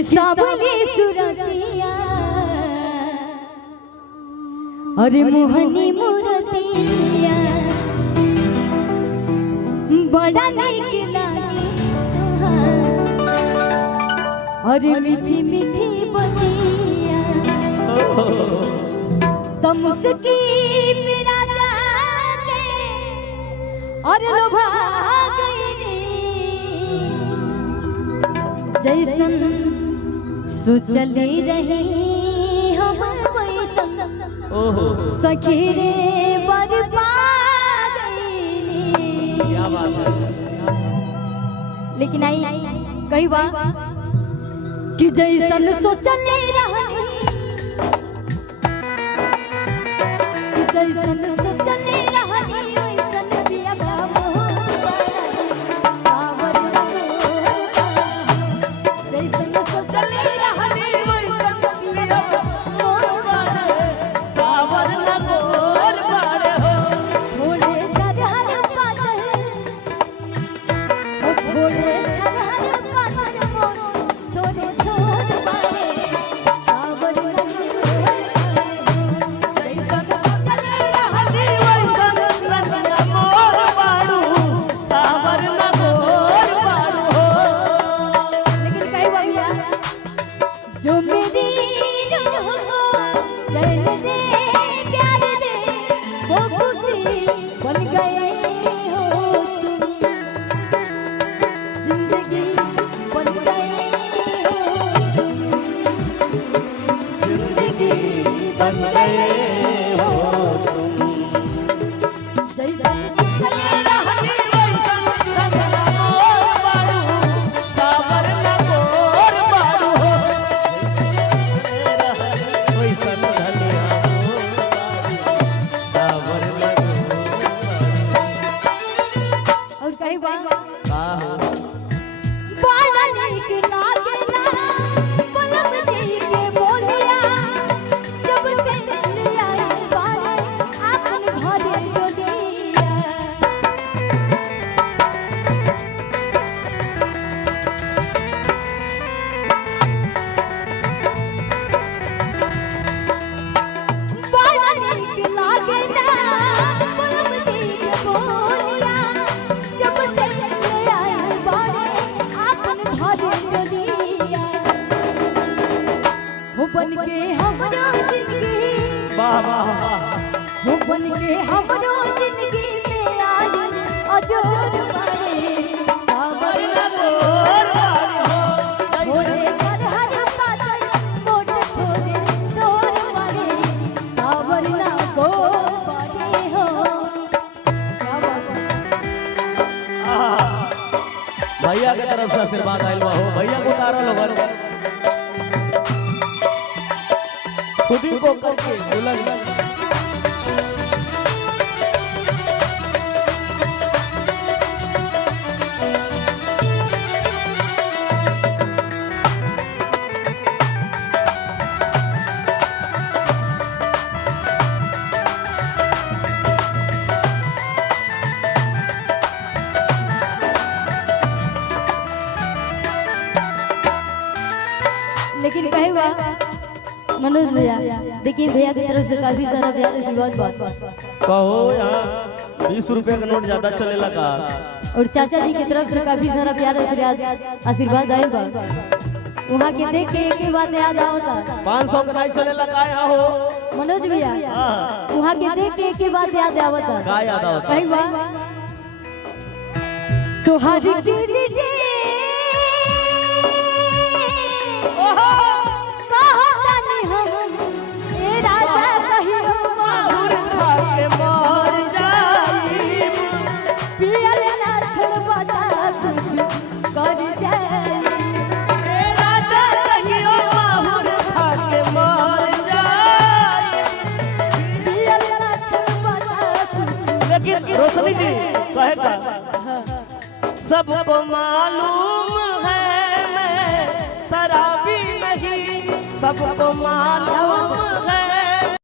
कि सावली सुरतिया अरे मोहनी मूरतिया बड़ा नीक लागे अरे मीठी मीठी बतिया तुम मुस्की मेरा जाके और लोभा गई जैसन सोचली रही हम वैसन सखी रे बर्बाद क्या बात है। लेकिन आई कही बात कि जैसन सोचले रहनी कि जैसन सोचले रहनी वैसन दिया बाबू पावर जैसन सोचले रहनी वैसन दिया सावर लगोर बाड़े हो थोड़े जरहर पातर थोड़े जरहर पातर थोड़े थोड़ बारे सावर जैसन सोचले रहनी वैसन रंगना मोर बाड़ू सावर लगोर बाड़ू हो। लेकिन कई भैया जो मेरी रूह को चैन दे प्यार दे वो खुशी बन गए हो तुम जिंदगी बन गए हो जिंदगी बन गए हो जैसन चले रहनी वैसन रंगना मोर बाड़ू सावर लगोर बाड़ू हो। वैसन धनिया सावर लगोर और कई बार बाड़ू। बाड़ा नीक लागेला पलम जी के बोलिया जब से लिया बाड़े आपन घरे डोलिया बाड़ा नीक लागेला पलम जी के बोलिया जब से लिया बाड़े आपन घरे डोलिया हो बन के हमरो जिंदगी वाह वाह वाह। हो बन के हमरो जिंदगी में आई अजोर बारे सावर लगोर बाड़ू हो। थोड़े हर पातर मोट थोड़े तोर बारे सावर ना गोर बारे हो क्या बात है भैया के तरफ से आशीर्वाद आयल बा हो। भैया को उतारो लोगन खुद ही को करके दुल्हन लेकिन कहे बा मनोज भैया देखिए भैया की तरफ से काफी सारा प्यार आशीर्वाद बात कहो यहाँ 20 रुपए का नोट ज्यादा चलेला का। और चाचा जी की तरफ से काफी सारा प्यार आशीर्वाद आयल बा वहाँ के देख के एक बात याद आवता 500 का नहीं चलेला का यहाँ हो। मनोज भैया हाँ। वहाँ के देख के एक बात याद आवता का याद आवता? कहीं बा तोहारी गिरी जे कहतानी हम ए राजा कहियो माहुर खा के मर जाई पियल ना छोड़बा कुछ कर जाई ए राजा कहियो माहुर खा के मर जाई। पियल ना छोड़बा कुछ लेकिन रोशनी जी कहे का सबको मालूम है मैं शराबी नहीं सबको मालूम है